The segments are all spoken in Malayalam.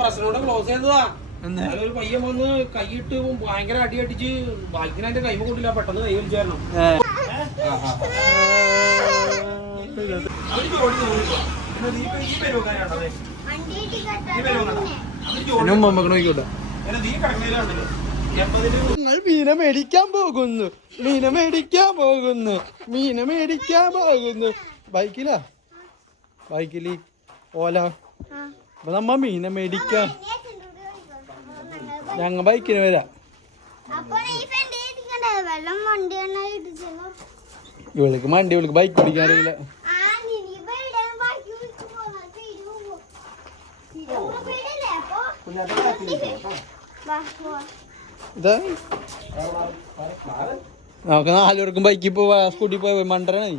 പ്രശ്നോടെ ക്ലോസ് ചെയ്തതാ. ഒരു പയ്യൻ വന്ന് കൈയിട്ട് ഭയങ്കര അടി അടിച്ച് ബൈക്കിന് അതിന്റെ കൈമ കൊണ്ടില്ല, പെട്ടെന്ന് കൈ വലിച്ചായിരുന്നു. നിങ്ങൾ മീനെ മേടിക്കാൻ പോകുന്നു, മീനെ മേടിക്കാൻ പോകുന്നു, മീനെ മേടിക്കാൻ പോകുന്നു. ബൈക്കിലാ? ബൈക്കില് ഓല. അപ്പൊ നമ്മ മീനെ മേടിക്കാം. ഞങ്ങ ബൈക്കിന് വരാം. ഇവൾക്ക് മണ്ടി, ഇവൾക്ക് ബൈക്ക് ഓടിക്കാൻ അറിയില്ല. ഇതാ നമുക്ക് 4 പേർക്കും ബൈക്കിൽ പോവാ, സ്കൂട്ടി പോയി മണ്ടനായി.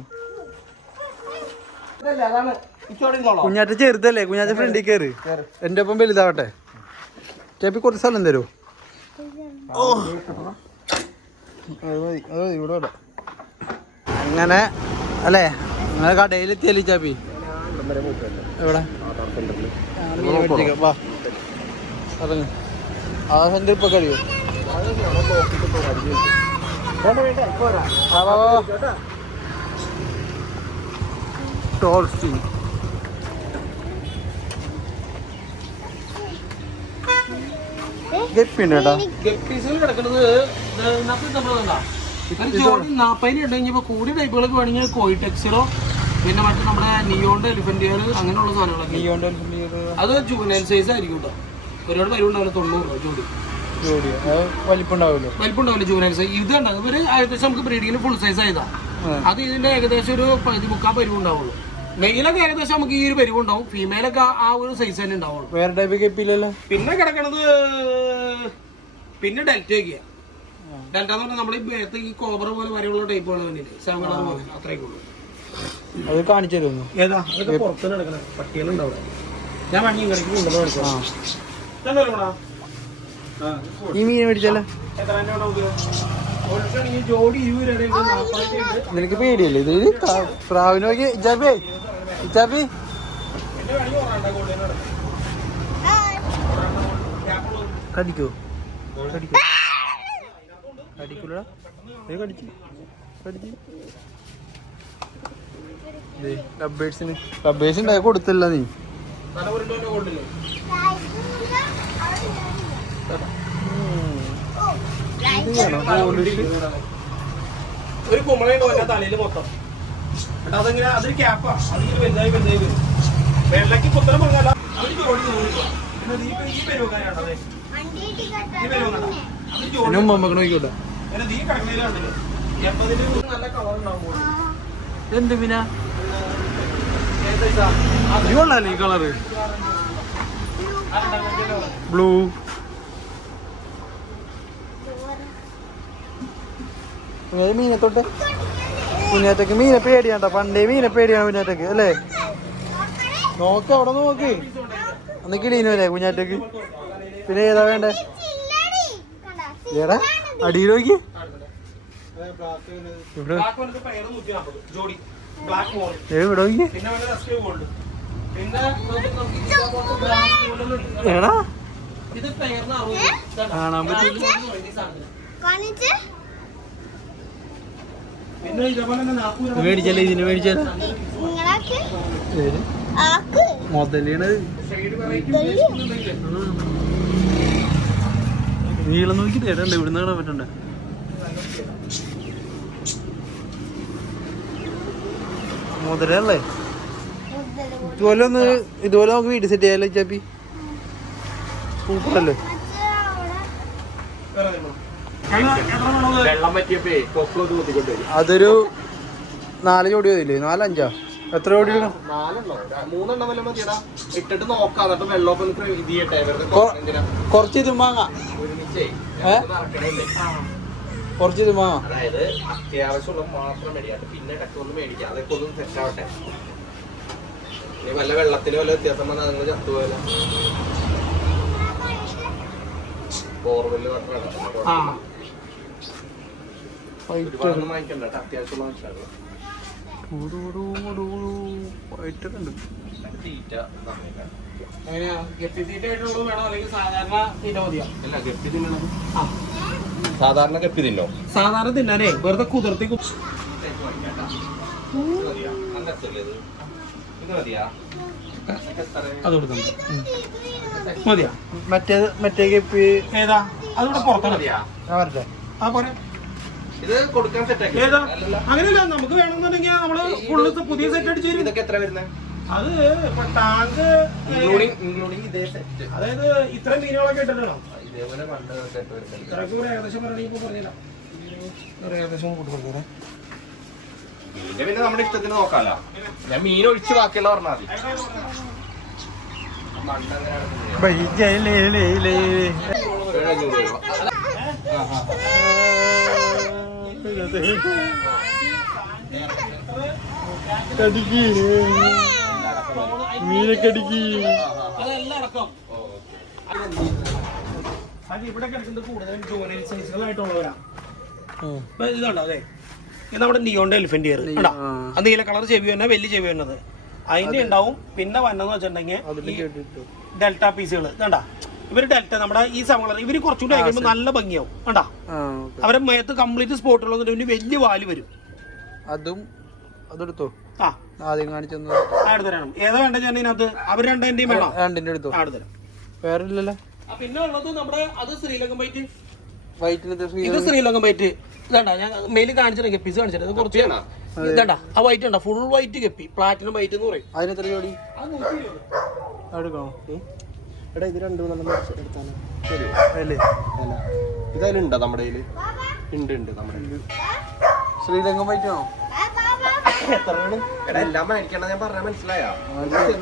കുഞ്ഞാറ്റ ചെറുതല്ലേ, കുഞ്ഞാറ്റ ഫ്രണ്ടിൽ കയറി. എന്റെ ഒപ്പം വലുതാവട്ടെ. ചേപ്പി കുറച്ച് സ്ഥലം തരുമോ? ഇവിടെ അങ്ങനെ അല്ലേ? നിങ്ങളെ കടയിലെത്തിയല്ലേ ചേപ്പി? എവിടെ? വാ ഇറങ്ങ്. ആ സെന്റർ ഇപ്പൊ കഴിയോ? ടോൾസ്റ്റി ഗപ്പിണ്ട് കിടക്കുന്നത് 40 ഉണ്ടെങ്കിൽ കൂടിയ ടൈപ്പുകളൊക്കെ വേണമെങ്കിൽ കോയിടെക്സിലോ, പിന്നെ മറ്റേ നമ്മുടെ നിയോണ്ട് എലിഫന്റ് അങ്ങനെയുള്ള സാധനങ്ങളൊക്കെ. നിയോണ്ട് അത് ജൂനിയർ സൈസ് ആയിരിക്കും കേട്ടോ. ഒരുപാട് പരിവുണ്ടാവില്ല, 90 രൂപ ജോഡി. വലിപ്പുണ്ടാവില്ല ജൂനിയർ സൈസ്. ഇത് ഉണ്ടാകും ഇവര് ഏകദേശം നമുക്ക് ബ്രീഡിങ്ങിന് ഫുൾ സൈസ് ആയതാ. അത് ഇതിന്റെ ഏകദേശം ഒരു 13-14 പരിവുണ്ടാവുള്ളൂ. മെയിലൊക്കെ ഏകദേശം നമുക്ക് ഈ ഒരു പരിവുണ്ടാവും, ഫീമെയിലൊക്കെ ആ ഒരു സൈസ് തന്നെ ഉണ്ടാവുള്ളൂ. വേറെ ടൈപ്പ് കെപ്പില്ലല്ലോ. പിന്നെ കിടക്കണത് പിന്നെ ഡെൽറ്റയൊക്കെയാ. ഡെൽറ്റ എന്ന് പറഞ്ഞാൽ നമ്മുടെ ഈ കോബ്ര പോലെ വരെയുള്ള ടൈപ്പുകൾ തന്നെയില്ലേ, സെവൻ പോലെ അത്രയൊക്കെ ഉള്ളൂ. അത് കാണിച്ചു തരുന്നു. ഏതാ അതൊക്കെ പുറത്ത് കിടക്കണ പട്ടികളുണ്ടാവും. ഞാൻ വണ്ടി ഇങ്ങനെയൊക്കെ കൊണ്ടുവന്ന് മേടിച്ചോ. ഈ മീൻ മേടിച്ചല്ലേ? നിനക്ക് പേടിയല്ലേ ഇത്? പ്രാവിന് നോക്കി ഇച്ചാപ്പി, ഇച്ചാപ്പി കടിക്കോ? കടിക്കോ? കടിക്കൂലടാ. കടിച്ചു കടിച്ചു. ലബ്ബേഴ്സ് ഉണ്ടായി കൊടുത്തില്ല നീ. ഒരു കുമ്പളയുണ്ടോ എന്റെ തലയില് മൊത്തം. അതങ്ങനെ അതൊരു ക്യാപ്പാ. അതിങ്ങനെ വലുതായി വലുതായി വരും. വെള്ളക്ക് കുത്തരം പറഞ്ഞാൽ അതിന് ജോഡി 100 രൂപ. ഈ പെരുവക്കാനാണത്. ഈ പെരുവക്കാണ് നോക്കിക്കോട്ടെ. ഈ കടക്കയിലാണല്ലോ 80 നല്ല കളർ ഉണ്ടാവും. എന്ത് പിന്നെ കൊള്ളാല്ലേ ഈ കളറ്? ബ്ലൂ. മീനെ തൊട്ട് കുഞ്ഞാറ്റക്ക് മീനെ പേടിയാണ്ട. പണ്ടേ മീനെ പേടിയാണ് കുഞ്ഞാറ്റക്ക് അല്ലേ? നോക്ക് അവിടെ നോക്ക്. ഒന്ന് കിളീനല്ലേ കുഞ്ഞാറ്റക്ക്? പിന്നെ ഏതാ വേണ്ടേ? ഏടാ അടിയിൽ നോക്കി. ഇവിടെ നോക്കി. ഏടാ കാണാൻ പറ്റില്ല. മേടിച്ചല്ലേ ഇതിന്? മേടിച്ചാലോ മുതലാണ്. നീളം നോക്കിട്ട് ഏതാണ്ട് ഇവിടുന്ന് കാണാൻ പറ്റണ്ട. മുതലല്ലേ? ഇതുപോലെ നമുക്ക് വീട് സെറ്റ് ചെയ്യാലോ ചാപ്പി? സൂപ്പറല്ലേ? അതൊരു 4 ജോഡി മതിയില്ലേ? 4-5 എത്ര ജോഡി? 3 മതിയടാ. ഇട്ടിട്ട് നോക്കാം. കുറച്ച് ഇതും വാങ്ങാം. കുറച്ച് ഇതും വാങ്ങാം. അതായത് അത്യാവശ്യമുള്ള മാത്രം മേടിക്കാട്ടെ, പിന്നെ ഇടയ്ക്ക് ഒന്ന് മേടിക്കാം. അതൊക്കെ ഒന്ന് സെറ്റാവട്ടെ. ഇനി വല്ല വെള്ളത്തിന് വല്ല വ്യത്യാസം വന്നാൽ നിങ്ങൾ ചത്തുപോയല്ലോ. ബോർവെല്ല് വാങ്ങിക്കണ്ട, അത്യാവശ്യമുള്ള മനസ്സിലാക്കുക. തീറ്റ എങ്ങനെയാ ഗപ്പി തീറ്റ ആയിട്ടുള്ളത് വേണോ അല്ലെങ്കിൽ സാധാരണ തീറ്റ മതിയോ? അല്ല ഗപ്പി തിന്നണം. ആ സാധാരണ ഗപ്പി തിന്നോ? സാധാരണ തിന്നാനേ വെറുതെ കുതിർത്തി അത് കൊടുക്കുന്നു. മതിയാ? മറ്റേ കെപ്പി ഏതാ അതിവിടെ പുറത്ത് മതിയാ? വരട്ടെ. ആ പോരെ. ഇത് കൊടുക്കാൻ സെറ്റ് ഏതാ? അങ്ങനെയല്ല, നമുക്ക് വേണമെന്നുണ്ടെങ്കിൽ നമ്മള് ഫുള്ള് പുതിയ സെറ്റ് അടിച്ചു തരും. ഇതൊക്കെ എത്ര വരുന്നത്? അത് ടാങ്ക് ഇൻക്ലൂഡിങ് ഇതേ സെറ്റ്. അതായത് ഇത്ര മീനുകളൊക്കെ ഇട്ടിട്ടുണ്ടോ? ഇതേപോലെ പണ്ട് സെറ്റ് വരുന്നത്. ഇത്രയൊക്കെ ഒരു ഏകദേശം പറയണെങ്കിൽ പറഞ്ഞില്ല, ഒരു ഏകദേശം കൂട്ടുകൊടുത്തേ. മീനെ പിന്നെ നമ്മുടെ ഇഷ്ടത്തിന് നോക്കാലോ. ഞാൻ മീൻ ഒഴിച്ച് ബാക്കിയുള്ള പറഞ്ഞാൽ മതി. മീനൊക്കെ അടിക്കി. അതെല്ലാം അടക്കം. അത് ഇവിടെ കിടക്കുന്നത് കൂടുതലും ജൂനിയർ സൈസുകളായിട്ടുള്ളവരാ. ഇതുണ്ടോ? അതെ, ഇത് നമ്മുടെ നിയോന്റെ എലിഫന്റ് ഇയർ കണ്ടാ, ആ നീല കളർ ചെവി തന്നെ, വലിയ ചെവി വന്നത് അതിന്റെ ഉണ്ടാവും. പിന്നെ വന്നെന്ന് വെച്ചിട്ടുണ്ടെങ്കിൽ ഡെൽറ്റ പീസുകൾ കണ്ടാ. ഇവര് ഡെൽറ്റ നമ്മുടെ ഈ സമയം ഇവര് കുറച്ചുകൂടി കഴിയുമ്പോൾ നല്ല ഭംഗിയാവും കണ്ടാ. അവരെ മേത്ത് കംപ്ലീറ്റ് സ്പോട്ടുള്ളത് വലിയ വാല് വരും. അതും അതെടുത്തോ? ആ ആദ്യം കാണിച്ചെന്ന് അടുത്ത് തരണം. ഏതാ വേണ്ട? ഞാൻ ഇതിനകത്ത് അവർ രണ്ടിന്റെയും വേണം. രണ്ടിന്റെ എടുത്തോ? അടുത്ത് തരാം. വേറെ ഇല്ലല്ലോ. പിന്നെ ഉള്ളത് നമ്മുടെ അത് ശ്രീലങ്കൻ വൈറ്റ്. വൈറ്റിന് ഇത് ശ്രീലങ്കൻ വൈറ്റ്. ഇതാണ്ടാ ഞാൻ മെയിൽ കാണിച്ചിട്ട് ഗപ്പീസ് കാണിച്ചിട്ട് ഇത് കുറച്ച് ഇതാണ്ടാ. ആ വൈറ്റ് ഉണ്ടോ? Full white guppy, platinum white എന്ന് പറയും. അതിന് എത്ര ജോഡി അത് 120. എടുക്കണോ? എടാ ഇത് രണ്ടു നല്ല എടുത്താലോ? അല്ലേ? അല്ല ഇതതിലുണ്ടോ നമ്മുടെ കയ്യില്? ഉണ്ട് നമ്മുടെ കയ്യില്. ശ്രീലങ്കൻ വൈറ്റാണോ? എടാ എല്ലാം മേടിക്കണ്ട ഞാൻ പറഞ്ഞാൽ മനസ്സിലായോ?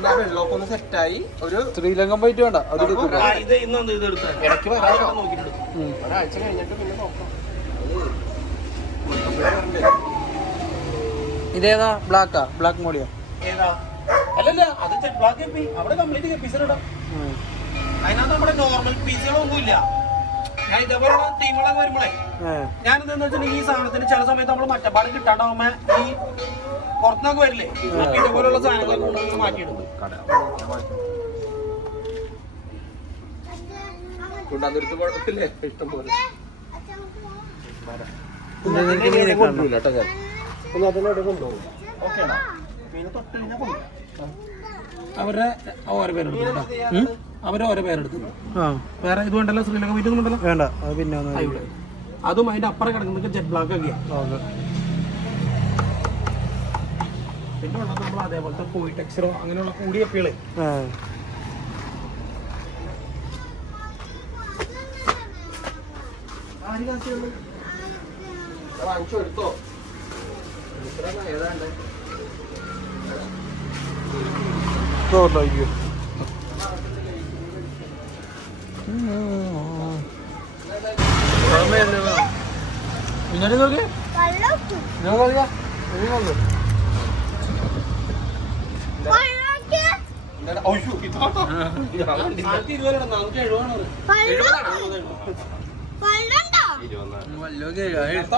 വെള്ളമൊക്കെ ഒന്ന് സെറ്റായി ഒരു ശ്രീലങ്കൻ വൈറ്റ് വേണ്ട, അത് എടുക്കൂല. ഇത് ഇന്ന് ഇത് എടുത്ത് ഇടയ്ക്ക് വരാനോ നോക്കിയിട്ടുണ്ട്. ഒരാഴ്ച കഴിഞ്ഞിട്ട് പിന്നെ നോക്കാം. ഇതേതാ? ബ്ലാക്കാ? ബ്ലാക്ക് മോഡിയോ? ഏതാ? അല്ലല്ല, അത് ജെറ്റ് ബ്ലാക്ക് ഗപ്പി. അവിടെ കംപ്ലീറ്റ് ഗപ്പീസിലിടാം. അതിനകത്ത് നമ്മുടെ നോർമൽ പീസുകളൊന്നും ഇല്ല. ഞാൻ ഇതേപോലുള്ള ടീമുകളൊക്കെ വരുമ്പോഴേ ഞാനെന്താന്ന് വെച്ചിട്ടുണ്ടെങ്കിൽ ഈ സാധനത്തിന് ചില സമയത്ത് നമ്മൾ മറ്റപ്പാട് കിട്ടാണ്ടാവുമ്പോ ഈ പുറത്തുനിന്നൊക്കെ വരില്ലേ, ഇതേപോലുള്ള സാധനങ്ങളൊക്കെ കൊണ്ടുവന്ന് മാറ്റിയിടും. കുഴപ്പമില്ലേ? ഇഷ്ടം പോലെ കൊണ്ടുപോകില്ല കേട്ടോ. ഞാൻ ഒന്ന് അതിനോട് കൊണ്ടുപോകും. ഓക്കേടാ. മീനെ തൊട്ട് കഴിഞ്ഞാൽ കൊണ്ടുപോകും. അവരുടെ ഓരോ പേരെടുത്തു. അവരെ ഓരോ പേരെടുത്തു. വേറെ ഇത് വേണ്ടല്ലോ? ശ്രീലങ്ക വീട്ടൊന്നും ഉണ്ടല്ലോ? വേണ്ട, അത് പിന്നെ അതും അതിന്റെ അപ്പുറം കിടക്കുന്നത് ജെറ്റ് ബ്ലാക്ക് ഒക്കെയാ. പിന്നെ ഉള്ളത് നമ്മൾ അതേപോലത്തെ പോയി ടെക്സ്ചറോ അങ്ങനെയുള്ള കൂടിയ കപ്പികളെ. വാങ്ങിച്ചു എടുത്തോ? ഏതാണ്ട്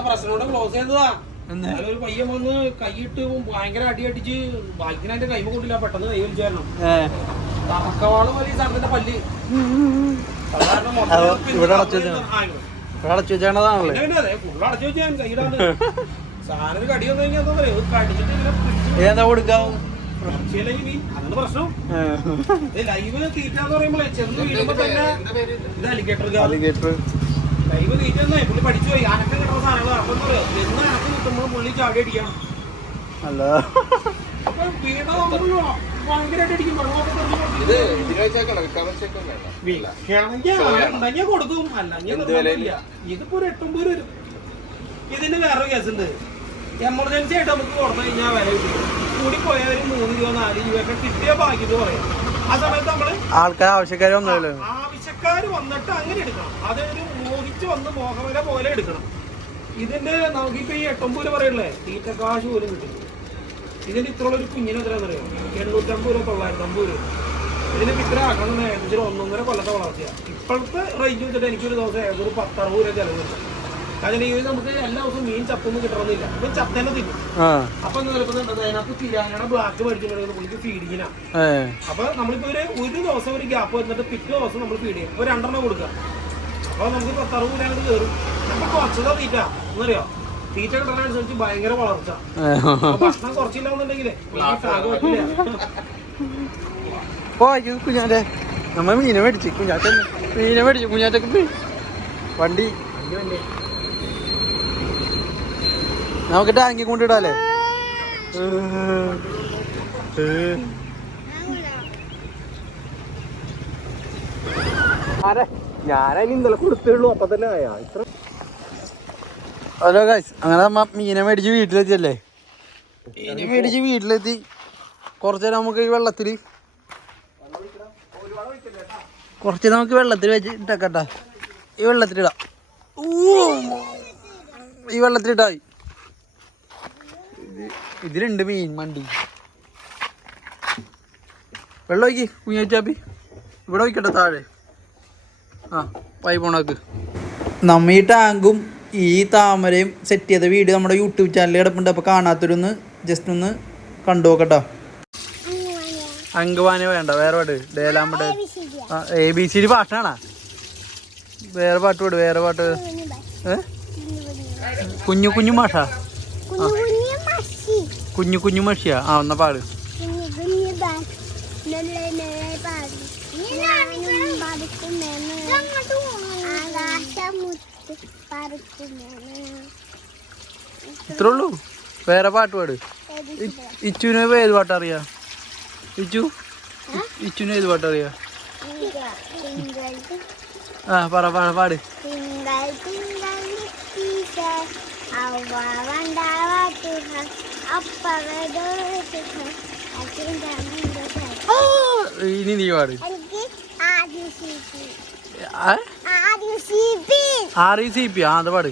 പ്രശ്നോടെ ക്ലോസ് ചെയ്തതാ. ഒരു പയ്യൻ വന്ന് കൈയിട്ട് ഭയങ്കര അടി അടിച്ച് ബൈക്കിന് അതിന്റെ കൈമ കൊണ്ടില്ല, പെട്ടെന്ന് കൈ വലിച്ചായിരുന്നു. തറക്കവാള് പോലെ ഈ സാധനത്തിന്റെ പല്ല് ഇവിടെ അടച്ചു വെച്ചാണതാണല്ലേ? അതെ, ഫുള്ള് അടച്ചു വെച്ചാൽ കൈയിടാണ്ട് സാധനത്തിന് കടി വന്നു കഴിഞ്ഞാൽ എന്താ പറയാ, കടിച്ചിട്ട് ഏതാ കൊടുക്കാവും? അതാണ് പ്രശ്നം. ലൈവ് തീറ്റ എന്ന് പറയുമ്പോഴേ ചെറുത് വീഴുമ്പോ തന്നെ ഇത് അലിഗേറ്റർ ലൈവ് തീറ്റ പുള്ളി പഠിച്ചു പോയി. അനക്കം കിട്ടുന്ന സാധനങ്ങളാണ്. അപ്പൊ എന്താ പറയാ, എന്ന് അനക്കം കിട്ടുമ്പോൾ പുള്ളി ചാടി അടിക്കണം. അല്ല അപ്പൊ വീണ ഭയങ്കരമായിട്ട് അടിക്കും. ഉണ്ടെങ്കിൽ കൊടുക്കും, അല്ലെങ്കിൽ ഇതിപ്പോ ഒരു 8-9 വരും. ഇതിന് വേറെ കേസുണ്ട്. എമർജൻസി ആയിട്ട് നമുക്ക് കൊടുത്തു കഴിഞ്ഞാൽ വില കിട്ടും. കൂടി പോയാൽ ഒരു 3 രൂപ 4 രൂപയൊക്കെ കിട്ടിയ ബാക്കി പറയും. ആ സമയത്ത് നമ്മള് ആവശ്യക്കാര് വന്നിട്ട് അങ്ങനെ എടുക്കണം. അതൊരു മോഹിച്ച് വന്ന് മോഹവില പോലെ എടുക്കണം. ഇതിന്റെ നമുക്കിപ്പോ ഈ 8-9 രൂപ പറയല്ലേ, തീറ്റ കാശ് പോലും കിട്ടും. ഇതിന്റെ ഇത്ര ഒരു കുഞ്ഞിന് എത്രയാണെന്ന് അറിയാം? 850 രൂപ 950 രൂപ. ഇതിന് ഇത്ര ആക്കണം ഏകദേശം 1-1.5 കൊല്ലത്തെ വളർച്ചയാണ്. ഇപ്പോഴത്തെ റേഞ്ച് വെച്ചിട്ട് എനിക്കൊരു ദിവസം ഏകദേശം 10-60 രൂപ ചെലവ് കിട്ടും. കാരണം ഈ നമുക്ക് എല്ലാ ദിവസവും മീൻ ചത്തൊന്നും കിട്ടണമെന്നില്ല. ഇപ്പൊ ചത്തന്നെ തിന്നും. അപ്പൊ അതിനകത്ത് തിരാനയുടെ ബ്ലാക്ക് മേടിച്ചിട്ടുണ്ടെങ്കിൽ പുള്ളിക്ക് ഫീഡിങ്ങിനാണ്. അപ്പൊ നമ്മളിപ്പോ ഒരു ദിവസം ഒരു ഗ്യാപ്പ് വന്നിട്ട് പിറ്റേ ദിവസം നമ്മൾ ഫീഡ് ചെയ്യും. ഇപ്പൊ 2 എണ്ണം കൊടുക്കുക. അപ്പൊ നമുക്ക് 10-60 കിലോ കയറും. നമുക്ക് കുറച്ചതാ തീറ്റ എന്നറിയോ, തീറ്റ കിട്ടാനനുസരിച്ച് ഭയങ്കര വളർച്ച. ഭക്ഷണം കുറച്ചില്ല എന്നുണ്ടെങ്കിലേ പറ്റില്ല. കുഞ്ഞാറ്റെ നമ്മ മീനെ മേടിച്ചു കുഞ്ഞാറ്റക്ക് വണ്ടി നമുക്ക് ടാങ്കി കൊണ്ടിടാല്ലേ. ഞാനതിന് ഇന്നലെ കൊടുത്തുള്ളൂ. അപ്പൊ തന്നെ ആയാ ഇത്ര. ഹലോ ഗൈസ്, അങ്ങനെ നമ്മ മീനെ മേടിച്ച് വീട്ടിലെത്തിയല്ലേ. മീനെ മേടിച്ച് വീട്ടിലെത്തി കുറച്ച് നേരം നമുക്ക് ഈ വെള്ളത്തിൽ വെച്ച് ഇട്ടേക്കട്ടെ. ഈ വെള്ളത്തിലിടാം. ഈ വെള്ളത്തിലിട്ടാ ഇതിലുണ്ട് മീൻ മണ്ടി. വെള്ളം ഒഴിക്ക് കുഞ്ഞാപ്പി. ഇവിടെ ഒഴിക്കട്ടെ താഴെ. പൈപ്പോണക്ക് നമ്മ ഈ ടാങ്കും ഈ താമരയും സെറ്റ് ചെയ്ത വീഡിയോ നമ്മുടെ യൂട്യൂബ് ചാനലിൽ കിടപ്പുണ്ട്. അപ്പോൾ കാണാത്തൊരൊന്ന് ജസ്റ്റ് ഒന്ന് കണ്ടു നോക്കട്ടോ. അങ്കവാന വേണ്ട, വേറെ പാട്ട് ഡേലാമ്പ ABCD പാട്ടാണാ. വേറെ പാട്ട് പാട്, വേറെ പാട്ട്. കുഞ്ഞു കുഞ്ഞു മാഷ, കുഞ്ഞു കുഞ്ഞു മഷിയാ. എന്നാ പാട്. ഇത്രേ ഉള്ളൂ, വേറെ പാട്ട് പാട്. ഇച്ചുവിന് ഏത് പാട്ടറിയാ? ഇച്ചുവിന് ഏത് പാട്ടറിയാ? പറ പാട്. ഇനി നീ പാട്. RECP അത് പാട്.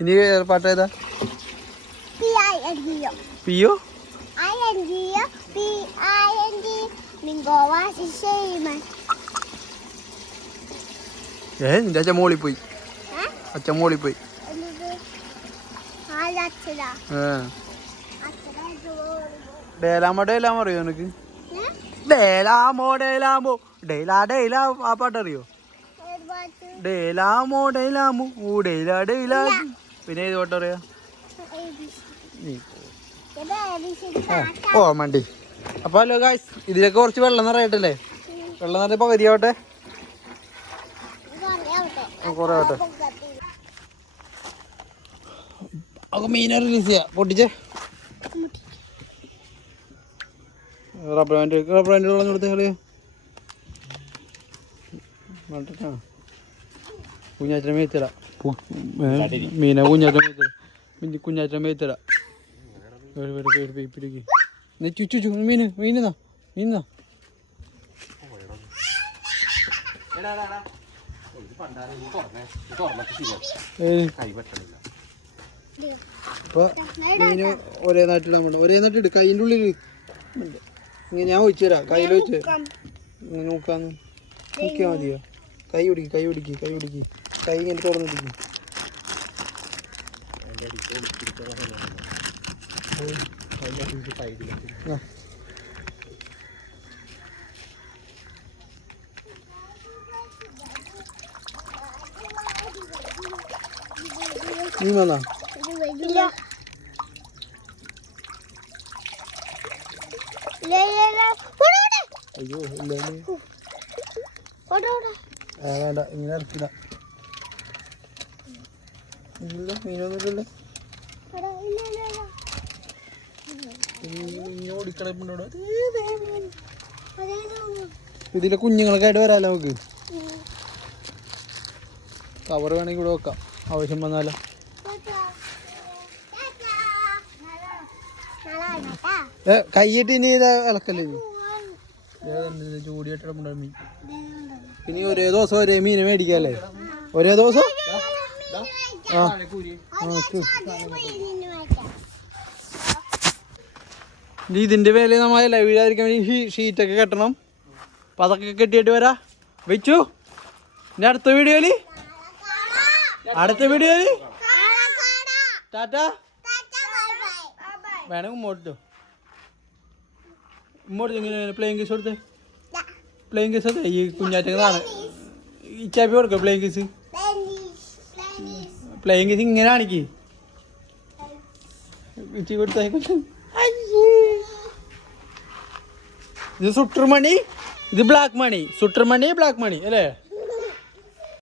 ഇനി പാട്ട് ഏതാ? പിയോ നിന്റെ അച്ഛൻ മോളിൽ പോയി. ഡേലാമോ അറിയോ നിനക്ക്? ഡേലാമോ ആ പാട്ടറിയോ? ഡേലാമോ ഡേലാ. പിന്നെ ഏത് പാട്ടറിയാ? മണ്ടി. അപ്പൊ ഹലോ ഗായ്സ്, ഇതിലൊക്കെ കുറച്ച് വെള്ളം നിറയട്ടല്ലേ. വെള്ളം നിറയപ്പോ വരിയാവട്ടെ, കുറെ ആവട്ടെ. അപ്പൊ മീനെ റിലീസ് ചെയ്യാ. പൊട്ടിച്ചേ. റബ്ബർ ബാൻഡ് വെള്ളം കൊടുത്തേ കളിയോ. കുഞ്ഞാറ്റ മേത്തല മീന കുഞ്ഞാറ്റ മേത്തല പിടിക്ക്. മീനാ അപ്പൊ മീന് ഒരേ നാട്ടിലിട്ട് കൈൻ്റെ ഉള്ളിൽ ഇങ്ങനെ ഞാൻ ഒഴിച്ചു തരാം. കയ്യിൽ വെച്ച് നോക്കാന്ന് നോക്കിയാൽ മതിയോ? കൈ പിടിക്ക് കൈ ഇങ്ങനെ തുറന്നിടിക്കും. നീ വന്നാ? അയ്യോ ഇല്ല, വേണ്ട, ഇങ്ങനെ ഇറക്കില്ല. മീനൊന്നുമില്ലല്ലോ. ഇതിലെ കുഞ്ഞുങ്ങളൊക്കെ ആയിട്ട് വരാലോ നമുക്ക്. കവർ വേണമെങ്കിൽ ഇവിടെ വെക്കാം, ആവശ്യം വന്നാലോ. കൈയിട്ട് ഇനി ഇതാ ഇളക്കല്ലേ ചൂടിയായിട്ട് മീൻ. ഇനി ഒരേ ദിവസം ഒരേ മീനെ മേടിക്കല്ലേ? ഒരേ ദിവസം ആ ഇതിന്റെ വേല നമ്മളല്ല വീഴാതിരിക്കാൻ വേണ്ടി ഷീറ്റൊക്കെ കെട്ടണം. അപ്പൊ അതൊക്കെ കെട്ടിയിട്ട് വരാ വെച്ചു. ഇനി അടുത്ത വീഡിയോയില് ടാറ്റാ. വേണം ഉമ്മോട്ടോ. ഉമ്മോട്ട് ഇങ്ങനെ പ്ലേയിങ് കേസ് കൊടുത്തേ. പ്ലേയിങ് കേസ് അതെ ഈ കുഞ്ഞാറ്റങ്ങളാണ് ഈ ചാപ്പി കൊടുക്കുക. പ്ലേയിങ് കേസ് ഇങ്ങനെ കാണിക്ക്. ഇച്ചി കൊടുത്തേ. ഇത് സുട്ടർ മണി, ഇത് black money. സുട്ടർ money black money അല്ലേ?